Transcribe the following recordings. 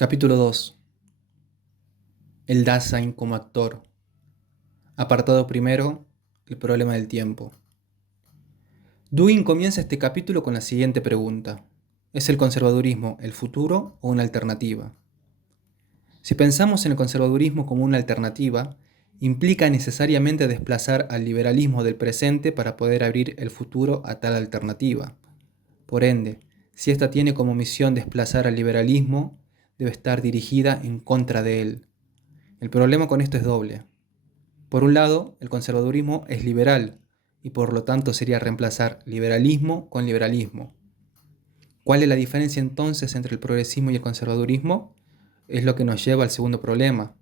Capítulo 2. El Dasein como actor. Apartado primero. El problema del tiempo. Dugin comienza este capítulo con la siguiente pregunta. ¿Es el conservadurismo el futuro o una alternativa? Si pensamos en el conservadurismo como una alternativa, implica necesariamente desplazar al liberalismo del presente para poder abrir el futuro a tal alternativa. Por ende, si ésta tiene como misión desplazar al liberalismo, debe estar dirigida en contra de él. El problema con esto es doble. Por un lado, el conservadurismo es liberal y por lo tanto sería reemplazar liberalismo con liberalismo. ¿Cuál es la diferencia entonces entre el progresismo y el conservadurismo? Es lo que nos lleva al segundo problema.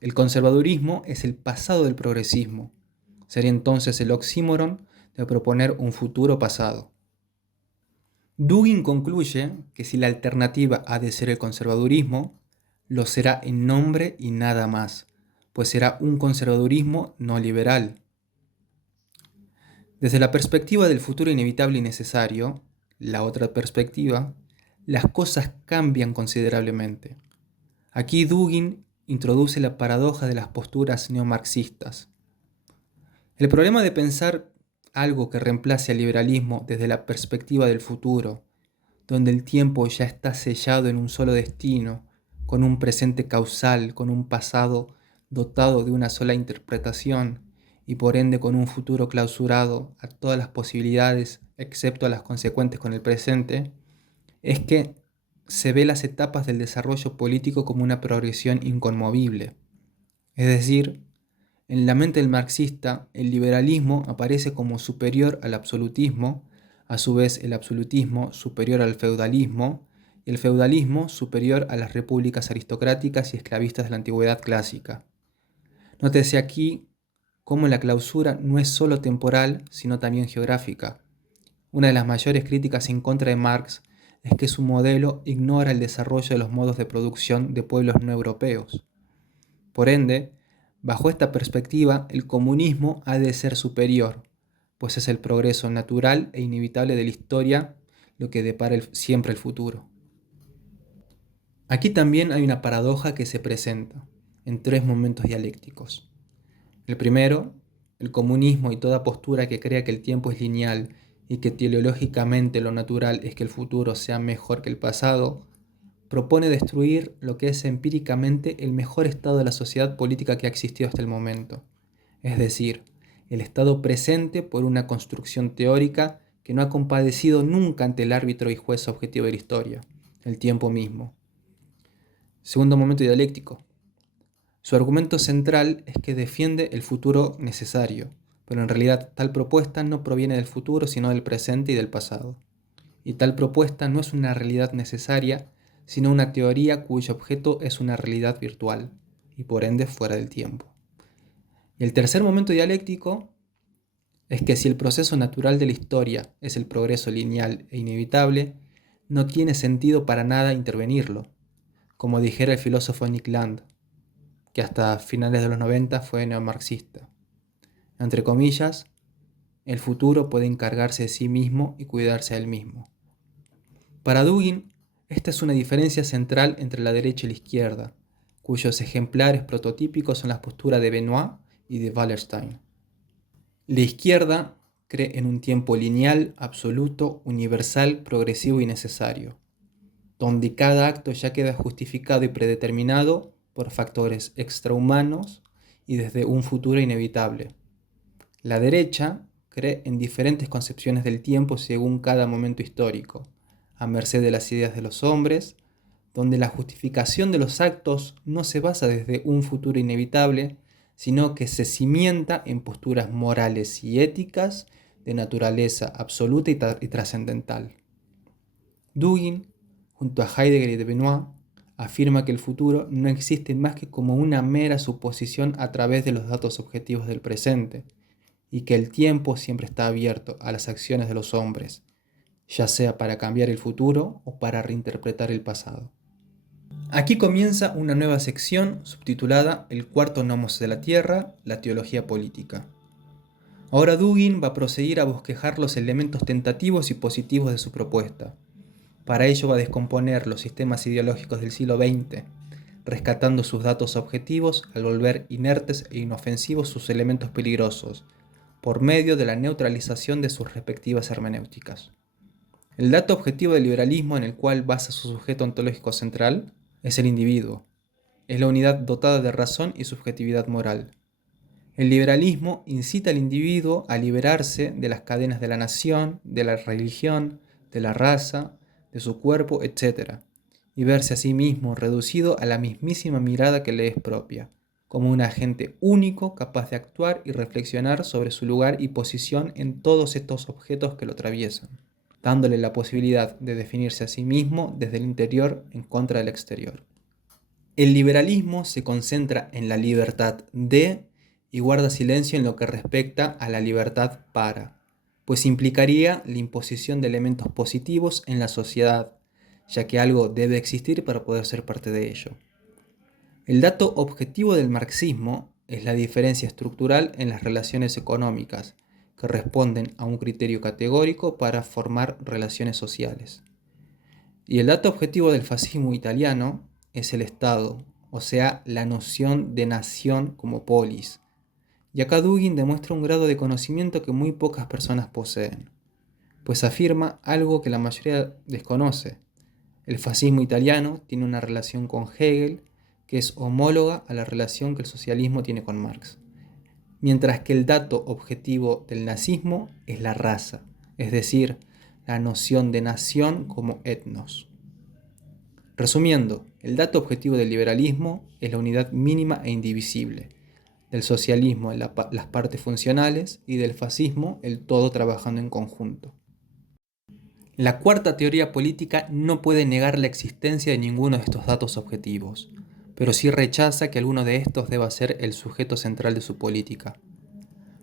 El conservadurismo es el pasado del progresismo. Sería entonces el oxímoron de proponer un futuro pasado. Dugin concluye que si la alternativa ha de ser el conservadurismo, lo será en nombre y nada más, pues será un conservadurismo no liberal. Desde la perspectiva del futuro inevitable y necesario, la otra perspectiva, las cosas cambian considerablemente. Aquí Dugin introduce la paradoja de las posturas neomarxistas. El problema de pensar algo que reemplace al liberalismo desde la perspectiva del futuro, donde el tiempo ya está sellado en un solo destino, con un presente causal, con un pasado dotado de una sola interpretación y por ende con un futuro clausurado a todas las posibilidades excepto a las consecuentes con el presente, es que se ve las etapas del desarrollo político como una progresión inconmovible. Es decir, en la mente del marxista, el liberalismo aparece como superior al absolutismo, a su vez el absolutismo superior al feudalismo, y el feudalismo superior a las repúblicas aristocráticas y esclavistas de la antigüedad clásica. Nótese aquí cómo la clausura no es solo temporal, sino también geográfica. Una de las mayores críticas en contra de Marx es que su modelo ignora el desarrollo de los modos de producción de pueblos no europeos. Por ende, bajo esta perspectiva, el comunismo ha de ser superior, pues es el progreso natural e inevitable de la historia lo que depara siempre el futuro. Aquí también hay una paradoja que se presenta en tres momentos dialécticos. El primero, el comunismo y toda postura que crea que el tiempo es lineal y que teleológicamente lo natural es que el futuro sea mejor que el pasado, propone destruir lo que es empíricamente el mejor estado de la sociedad política que ha existido hasta el momento, es decir, el estado presente por una construcción teórica que no ha compadecido nunca ante el árbitro y juez objetivo de la historia, el tiempo mismo. Segundo momento dialéctico. Su argumento central es que defiende el futuro necesario, pero en realidad tal propuesta no proviene del futuro sino del presente y del pasado. Y tal propuesta no es una realidad necesaria, sino una teoría cuyo objeto es una realidad virtual, y por ende fuera del tiempo. Y el tercer momento dialéctico es que si el proceso natural de la historia es el progreso lineal e inevitable, no tiene sentido para nada intervenirlo, como dijera el filósofo Nick Land, que hasta finales de los 90 fue neomarxista. Entre comillas, el futuro puede encargarse de sí mismo y cuidarse a él mismo. Para Dugin, esta es una diferencia central entre la derecha y la izquierda, cuyos ejemplares prototípicos son las posturas de Benoit y de Wallerstein. La izquierda cree en un tiempo lineal, absoluto, universal, progresivo y necesario, donde cada acto ya queda justificado y predeterminado por factores extrahumanos y desde un futuro inevitable. La derecha cree en diferentes concepciones del tiempo según cada momento histórico, a merced de las ideas de los hombres, donde la justificación de los actos no se basa desde un futuro inevitable, sino que se cimienta en posturas morales y éticas de naturaleza absoluta y trascendental. Dugin, junto a Heidegger y de Benoit, afirma que el futuro no existe más que como una mera suposición a través de los datos objetivos del presente, y que el tiempo siempre está abierto a las acciones de los hombres, ya sea para cambiar el futuro o para reinterpretar el pasado. Aquí comienza una nueva sección subtitulada El cuarto nomos de la Tierra, la teología política. Ahora Dugin va a proseguir a bosquejar los elementos tentativos y positivos de su propuesta, Para ello va a descomponer los sistemas ideológicos del siglo XX, rescatando sus datos objetivos al volver inertes e inofensivos sus elementos peligrosos, por medio de la neutralización de sus respectivas hermenéuticas. El dato objetivo del liberalismo en el cual basa su sujeto ontológico central es el individuo. Es la unidad dotada de razón y subjetividad moral. El liberalismo incita al individuo a liberarse de las cadenas de la nación, de la religión, de la raza, de su cuerpo, etc., y verse a sí mismo reducido a la mismísima mirada que le es propia, como un agente único capaz de actuar y reflexionar sobre su lugar y posición en todos estos objetos que lo atraviesan, dándole la posibilidad de definirse a sí mismo desde el interior en contra del exterior. El liberalismo se concentra en la libertad de y guarda silencio en lo que respecta a la libertad para, pues implicaría la imposición de elementos positivos en la sociedad, ya que algo debe existir para poder ser parte de ello. El dato objetivo del marxismo es la diferencia estructural en las relaciones económicas, que responden a un criterio categórico para formar relaciones sociales. Y el dato objetivo del fascismo italiano es el Estado, o sea, la noción de nación como polis. Y acá Dugin demuestra un grado de conocimiento que muy pocas personas poseen, pues afirma algo que la mayoría desconoce. El fascismo italiano tiene una relación con Hegel que es homóloga a la relación que el socialismo tiene con Marx, mientras que el dato objetivo del nazismo es la raza, es decir, la noción de nación como etnos. Resumiendo, el dato objetivo del liberalismo es la unidad mínima e indivisible, del socialismo las partes funcionales y del fascismo el todo trabajando en conjunto. La cuarta teoría política no puede negar la existencia de ninguno de estos datos objetivos, pero sí rechaza que alguno de estos deba ser el sujeto central de su política.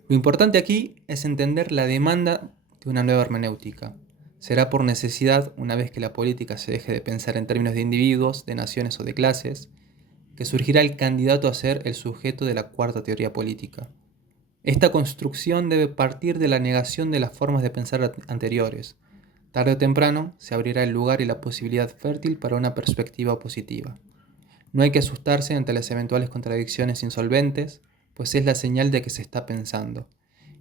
Lo importante aquí es entender la demanda de una nueva hermenéutica. Será por necesidad, una vez que la política se deje de pensar en términos de individuos, de naciones o de clases, que surgirá el candidato a ser el sujeto de la cuarta teoría política. Esta construcción debe partir de la negación de las formas de pensar anteriores. Tarde o temprano se abrirá el lugar y la posibilidad fértil para una perspectiva positiva. No hay que asustarse ante las eventuales contradicciones insolventes, pues es la señal de que se está pensando,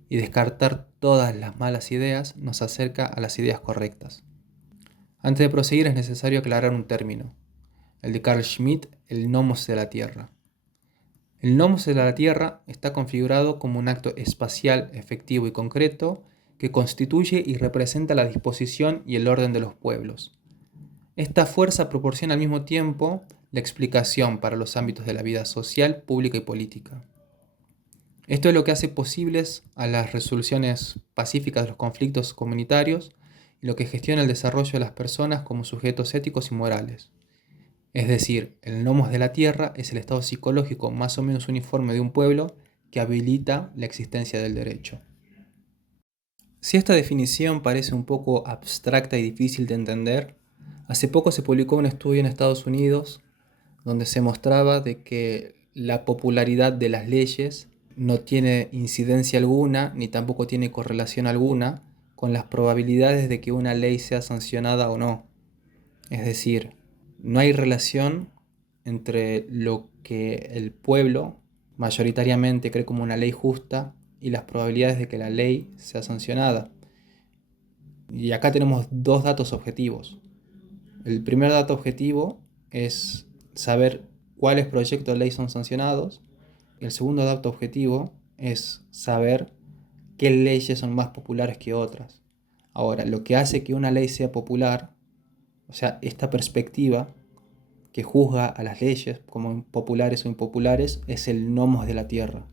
y descartar todas las malas ideas nos acerca a las ideas correctas. Antes de proseguir es necesario aclarar un término, el de Carl Schmitt, el nomos de la Tierra. El nomos de la Tierra está configurado como un acto espacial, efectivo y concreto que constituye y representa la disposición y el orden de los pueblos. Esta fuerza proporciona al mismo tiempo la explicación para los ámbitos de la vida social, pública y política. Esto es lo que hace posibles a las resoluciones pacíficas de los conflictos comunitarios y lo que gestiona el desarrollo de las personas como sujetos éticos y morales. Es decir, el nomos de la tierra es el estado psicológico más o menos uniforme de un pueblo que habilita la existencia del derecho. Si esta definición parece un poco abstracta y difícil de entender, hace poco se publicó un estudio en Estados Unidos donde se mostraba de que la popularidad de las leyes no tiene incidencia alguna ni tampoco tiene correlación alguna con las probabilidades de que una ley sea sancionada o no. Es decir, no hay relación entre lo que el pueblo mayoritariamente cree como una ley justa y las probabilidades de que la ley sea sancionada. Y acá tenemos dos datos objetivos. El primer dato objetivo es saber cuáles proyectos de ley son sancionados. El segundo dato objetivo es saber qué leyes son más populares que otras. Ahora, lo que hace que una ley sea popular, o sea, esta perspectiva que juzga a las leyes como populares o impopulares, es el nomos de la tierra.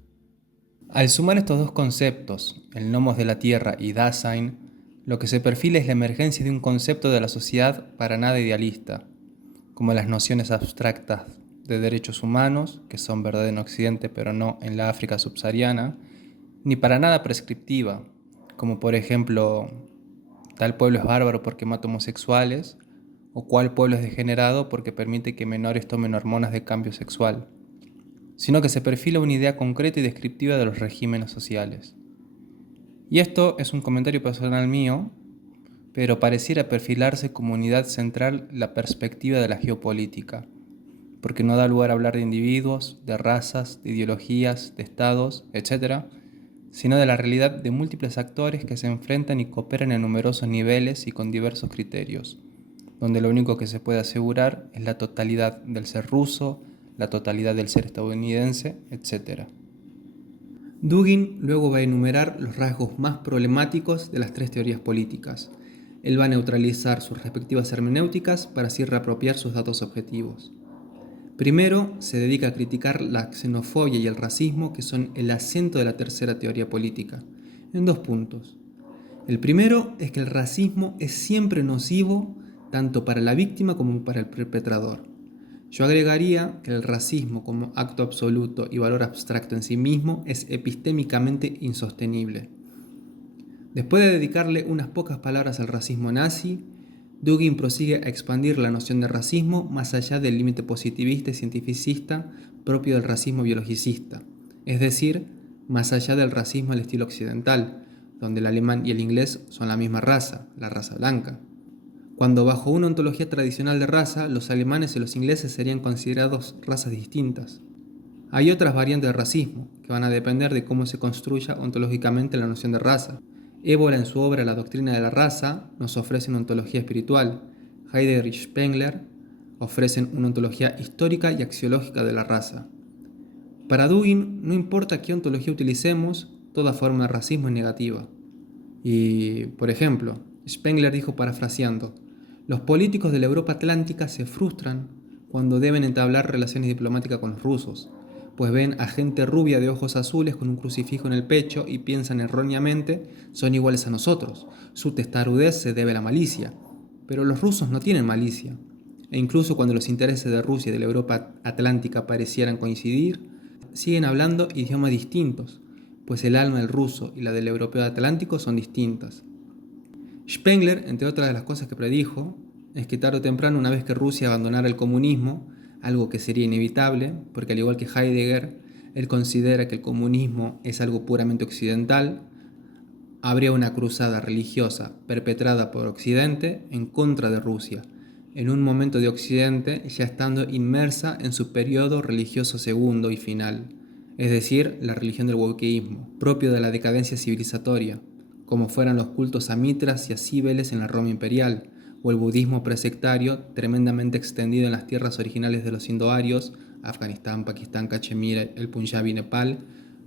Al sumar estos dos conceptos, el nomos de la tierra y Dasein, lo que se perfila es la emergencia de un concepto de la sociedad para nada idealista, como las nociones abstractas de derechos humanos, que son verdad en Occidente pero no en la África subsahariana, ni para nada prescriptiva, como por ejemplo, tal pueblo es bárbaro porque mata homosexuales, o cual pueblo es degenerado porque permite que menores tomen hormonas de cambio sexual, sino que se perfila una idea concreta y descriptiva de los regímenes sociales. Y esto es un comentario personal mío, pero pareciera perfilarse como unidad central la perspectiva de la geopolítica, porque no da lugar a hablar de individuos, de razas, de ideologías, de estados, etc., sino de la realidad de múltiples actores que se enfrentan y cooperan en numerosos niveles y con diversos criterios, donde lo único que se puede asegurar es la totalidad del ser ruso, la totalidad del ser estadounidense, etc. Dugin luego va a enumerar los rasgos más problemáticos de las tres teorías políticas. Él va a neutralizar sus respectivas hermenéuticas para así reapropiar sus datos objetivos. Primero, se dedica a criticar la xenofobia y el racismo, que son el acento de la tercera teoría política, en dos puntos. El primero es que el racismo es siempre nocivo tanto para la víctima como para el perpetrador. Yo agregaría que el racismo como acto absoluto y valor abstracto en sí mismo es epistémicamente insostenible. Después de dedicarle unas pocas palabras al racismo nazi, Dugin prosigue a expandir la noción de racismo más allá del límite positivista y cientificista propio del racismo biologicista, es decir, más allá del racismo al estilo occidental, donde el alemán y el inglés son la misma raza, la raza blanca. Cuando bajo una ontología tradicional de raza, los alemanes y los ingleses serían considerados razas distintas. Hay otras variantes de racismo, que van a depender de cómo se construya ontológicamente la noción de raza. Évola en su obra La doctrina de la raza nos ofrece una ontología espiritual. Heidegger y Spengler ofrecen una ontología histórica y axiológica de la raza. Para Dugin, no importa qué ontología utilicemos, toda forma de racismo es negativa. Y, por ejemplo, Spengler dijo parafraseando, los políticos de la Europa atlántica se frustran cuando deben entablar relaciones diplomáticas con los rusos, pues ven a gente rubia de ojos azules con un crucifijo en el pecho y piensan erróneamente son iguales a nosotros, su testarudez se debe a la malicia, pero los rusos no tienen malicia, e incluso cuando los intereses de Rusia y de la Europa atlántica parecieran coincidir, siguen hablando idiomas distintos, pues el alma del ruso y la del europeo atlántico son distintas. Spengler, entre otras de las cosas que predijo, es que tarde o temprano, una vez que Rusia abandonara el comunismo, algo que sería inevitable, porque al igual que Heidegger, él considera que el comunismo es algo puramente occidental, habría una cruzada religiosa perpetrada por Occidente en contra de Rusia, en un momento de Occidente ya estando inmersa en su periodo religioso segundo y final, es decir, la religión del wokismo, propio de la decadencia civilizatoria, como fueran los cultos a Mitras y a Cíbeles en la Roma imperial, o el budismo presectario tremendamente extendido en las tierras originales de los indoarios, Afganistán, Pakistán, Cachemira, el Punjab y Nepal,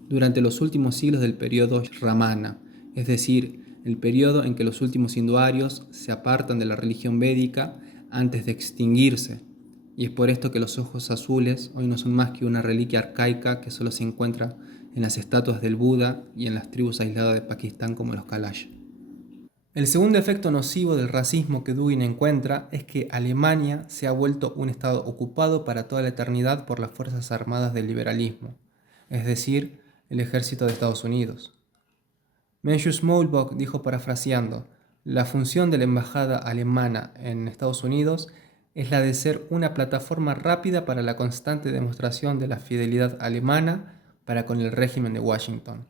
durante los últimos siglos del periodo Ramana, es decir, el periodo en que los últimos indoarios se apartan de la religión védica antes de extinguirse. Y es por esto que los ojos azules hoy no son más que una reliquia arcaica que solo se encuentra en las estatuas del Buda y en las tribus aisladas de Pakistán como los Kalash. El segundo efecto nocivo del racismo que Dugin encuentra es que Alemania se ha vuelto un estado ocupado para toda la eternidad por las Fuerzas Armadas del liberalismo, es decir, el ejército de Estados Unidos. Mencius Mollbock dijo parafraseando, la función de la embajada alemana en Estados Unidos es la de ser una plataforma rápida para la constante demostración de la fidelidad alemana para con el régimen de Washington.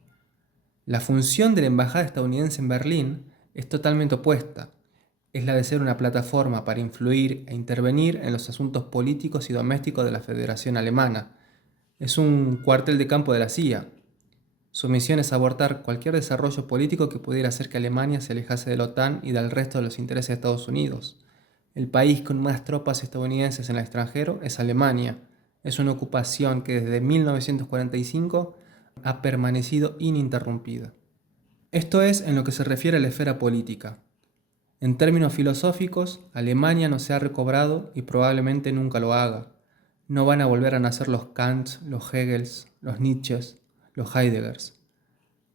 La función de la embajada estadounidense en Berlín es totalmente opuesta. Es la de ser una plataforma para influir e intervenir en los asuntos políticos y domésticos de la Federación Alemana. Es un cuartel de campo de la CIA. Su misión es abortar cualquier desarrollo político que pudiera hacer que Alemania se alejase de la OTAN y del resto de los intereses de Estados Unidos. El país con más tropas estadounidenses en el extranjero es Alemania. Es una ocupación que desde 1945 ha permanecido ininterrumpida. Esto es en lo que se refiere a la esfera política. En términos filosóficos, Alemania no se ha recobrado y probablemente nunca lo haga. No van a volver a nacer los Kants, los Hegels, los Nietzsches, los Heideggers.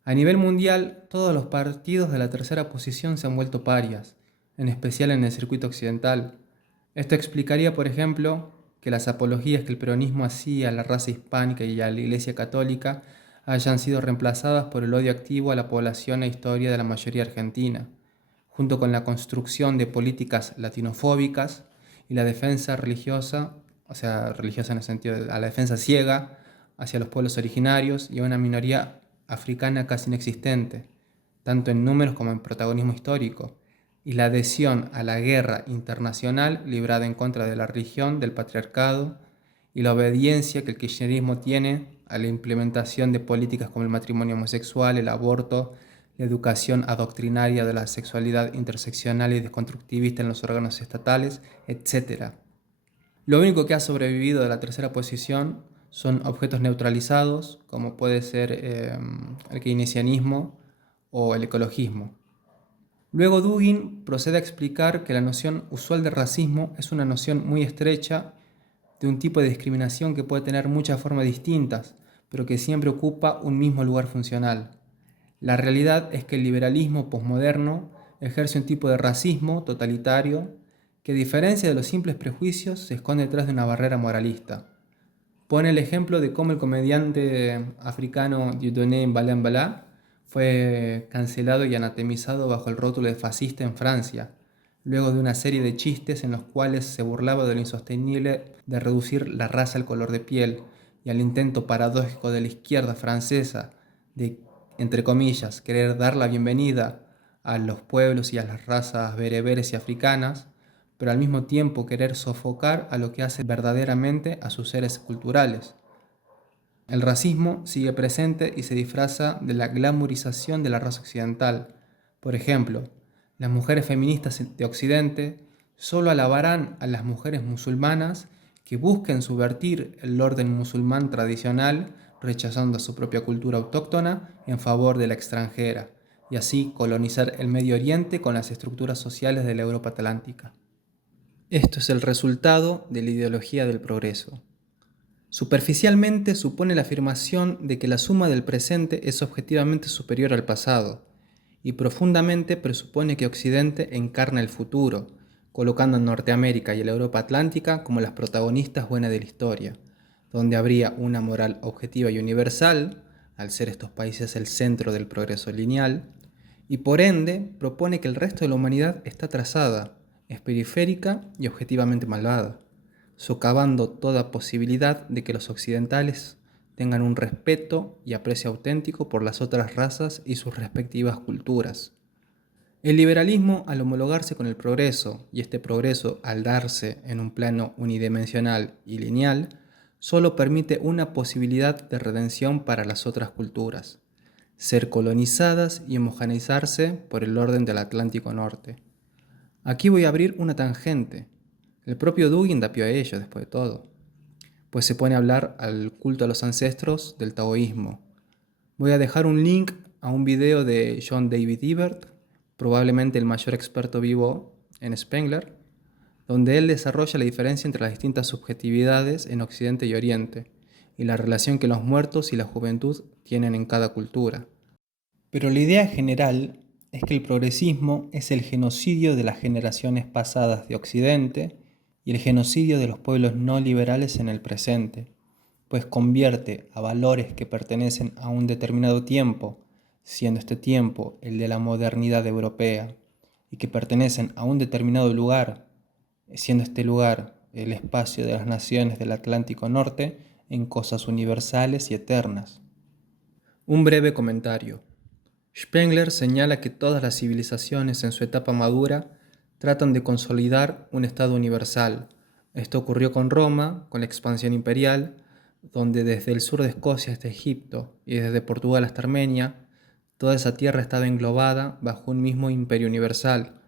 A nivel mundial, todos los partidos de la tercera posición se han vuelto parias, en especial en el circuito occidental. Esto explicaría, por ejemplo, que las apologías que el peronismo hacía a la raza hispánica y a la Iglesia católica hayan sido reemplazadas por el odio activo a la población e historia de la mayoría argentina, junto con la construcción de políticas latinofóbicas y la defensa religiosa, o sea, religiosa en el sentido de la defensa ciega hacia los pueblos originarios y a una minoría africana casi inexistente, tanto en números como en protagonismo histórico, y la adhesión a la guerra internacional librada en contra de la religión, del patriarcado, y la obediencia que el kirchnerismo tiene a la implementación de políticas como el matrimonio homosexual, el aborto, la educación adoctrinaria de la sexualidad interseccional y desconstructivista en los órganos estatales, etc. Lo único que ha sobrevivido de la tercera posición son objetos neutralizados, como puede ser el keynesianismo o el ecologismo. Luego Dugin procede a explicar que la noción usual de racismo es una noción muy estrecha de un tipo de discriminación que puede tener muchas formas distintas, pero que siempre ocupa un mismo lugar funcional. La realidad es que el liberalismo posmoderno ejerce un tipo de racismo totalitario que, a diferencia de los simples prejuicios, se esconde detrás de una barrera moralista. Pone el ejemplo de cómo el comediante africano Dieudonné Mbala fue cancelado y anatemizado bajo el rótulo de fascista en Francia, luego de una serie de chistes en los cuales se burlaba de lo insostenible de reducir la raza al color de piel y al intento paradójico de la izquierda francesa de, entre comillas, querer dar la bienvenida a los pueblos y a las razas bereberes y africanas, pero al mismo tiempo querer sofocar a lo que hace verdaderamente a sus seres culturales. El racismo sigue presente y se disfraza de la glamorización de la raza occidental. Por ejemplo, las mujeres feministas de Occidente solo alabarán a las mujeres musulmanas que busquen subvertir el orden musulmán tradicional, rechazando su propia cultura autóctona en favor de la extranjera, y así colonizar el Medio Oriente con las estructuras sociales de la Europa atlántica. Esto es el resultado de la ideología del progreso. Superficialmente supone la afirmación de que la suma del presente es objetivamente superior al pasado, y profundamente presupone que Occidente encarna el futuro, colocando a Norteamérica y a la Europa atlántica como las protagonistas buenas de la historia, donde habría una moral objetiva y universal, al ser estos países el centro del progreso lineal, y por ende propone que el resto de la humanidad está atrasada, es periférica y objetivamente malvada, socavando toda posibilidad de que los occidentales tengan un respeto y aprecio auténtico por las otras razas y sus respectivas culturas. El liberalismo, al homologarse con el progreso, y este progreso al darse en un plano unidimensional y lineal, solo permite una posibilidad de redención para las otras culturas: ser colonizadas y homogeneizarse por el orden del Atlántico Norte. Aquí voy a abrir una tangente. El propio Dugin da pie a ello, después de todo, pues se pone a hablar al culto a los ancestros del taoísmo. Voy a dejar un link a un video de John David Ebert, probablemente el mayor experto vivo en Spengler, donde él desarrolla la diferencia entre las distintas subjetividades en Occidente y Oriente, y la relación que los muertos y la juventud tienen en cada cultura. Pero la idea general es que el progresismo es el genocidio de las generaciones pasadas de Occidente y el genocidio de los pueblos no liberales en el presente, pues convierte a valores que pertenecen a un determinado tiempo, siendo este tiempo el de la modernidad europea, y que pertenecen a un determinado lugar, siendo este lugar el espacio de las naciones del Atlántico Norte, en cosas universales y eternas. Un breve comentario. Spengler señala que todas las civilizaciones en su etapa madura tratan de consolidar un Estado universal. Esto ocurrió con Roma, con la expansión imperial, donde desde el sur de Escocia hasta Egipto y desde Portugal hasta Armenia, toda esa tierra estaba englobada bajo un mismo imperio universal.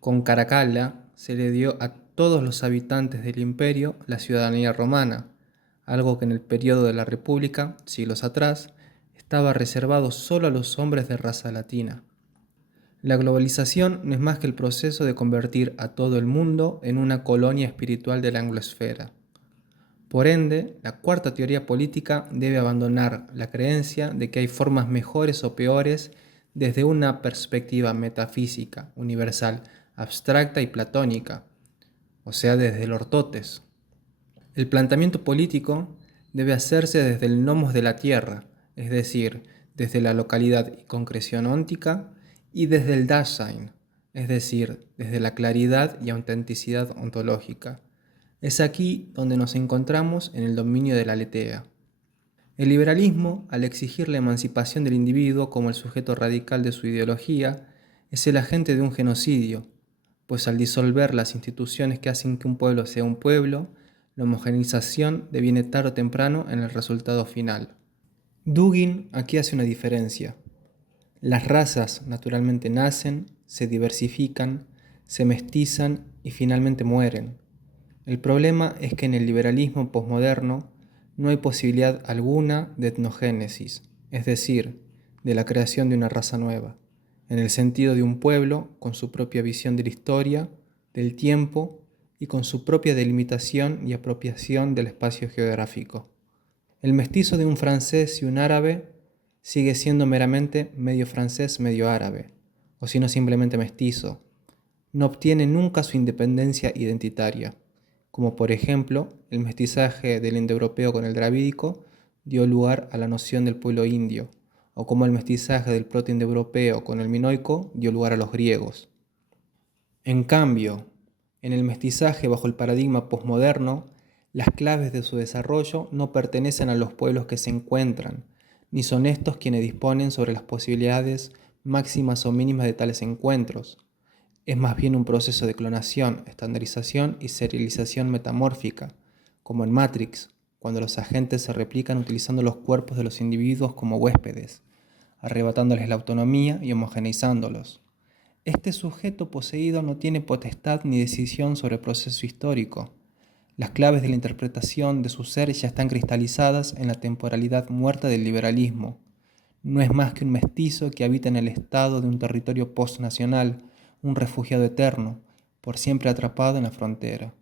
Con Caracalla se le dio a todos los habitantes del imperio la ciudadanía romana, algo que en el periodo de la República, siglos atrás, estaba reservado solo a los hombres de raza latina. La globalización no es más que el proceso de convertir a todo el mundo en una colonia espiritual de la anglosfera. Por ende, la cuarta teoría política debe abandonar la creencia de que hay formas mejores o peores desde una perspectiva metafísica, universal, abstracta y platónica, o sea, desde el ortotes. El planteamiento político debe hacerse desde el nomos de la tierra, es decir, desde la localidad y concreción óntica, y desde el Dasein, es decir, desde la claridad y autenticidad ontológica. Es aquí donde nos encontramos en el dominio de la aletheia. El liberalismo, al exigir la emancipación del individuo como el sujeto radical de su ideología, es el agente de un genocidio, pues al disolver las instituciones que hacen que un pueblo sea un pueblo, la homogeneización deviene tarde o temprano en el resultado final. Dugin aquí hace una diferencia. Las razas naturalmente nacen, se diversifican, se mestizan y finalmente mueren. El problema es que en el liberalismo posmoderno no hay posibilidad alguna de etnogénesis, es decir, de la creación de una raza nueva, en el sentido de un pueblo con su propia visión de la historia, del tiempo y con su propia delimitación y apropiación del espacio geográfico. El mestizo de un francés y un árabe sigue siendo meramente medio francés, medio árabe, o si no simplemente mestizo. No obtiene nunca su independencia identitaria, como por ejemplo el mestizaje del indoeuropeo con el dravídico dio lugar a la noción del pueblo indio, o como el mestizaje del protoindoeuropeo con el minoico dio lugar a los griegos. En cambio, en el mestizaje bajo el paradigma posmoderno, las claves de su desarrollo no pertenecen a los pueblos que se encuentran, ni son estos quienes disponen sobre las posibilidades máximas o mínimas de tales encuentros. Es más bien un proceso de clonación, estandarización y serialización metamórfica, como en Matrix, cuando los agentes se replican utilizando los cuerpos de los individuos como huéspedes, arrebatándoles la autonomía y homogeneizándolos. Este sujeto poseído no tiene potestad ni decisión sobre el proceso histórico. Las claves de la interpretación de su ser ya están cristalizadas en la temporalidad muerta del liberalismo. No es más que un mestizo que habita en el estado de un territorio postnacional, un refugiado eterno, por siempre atrapado en la frontera.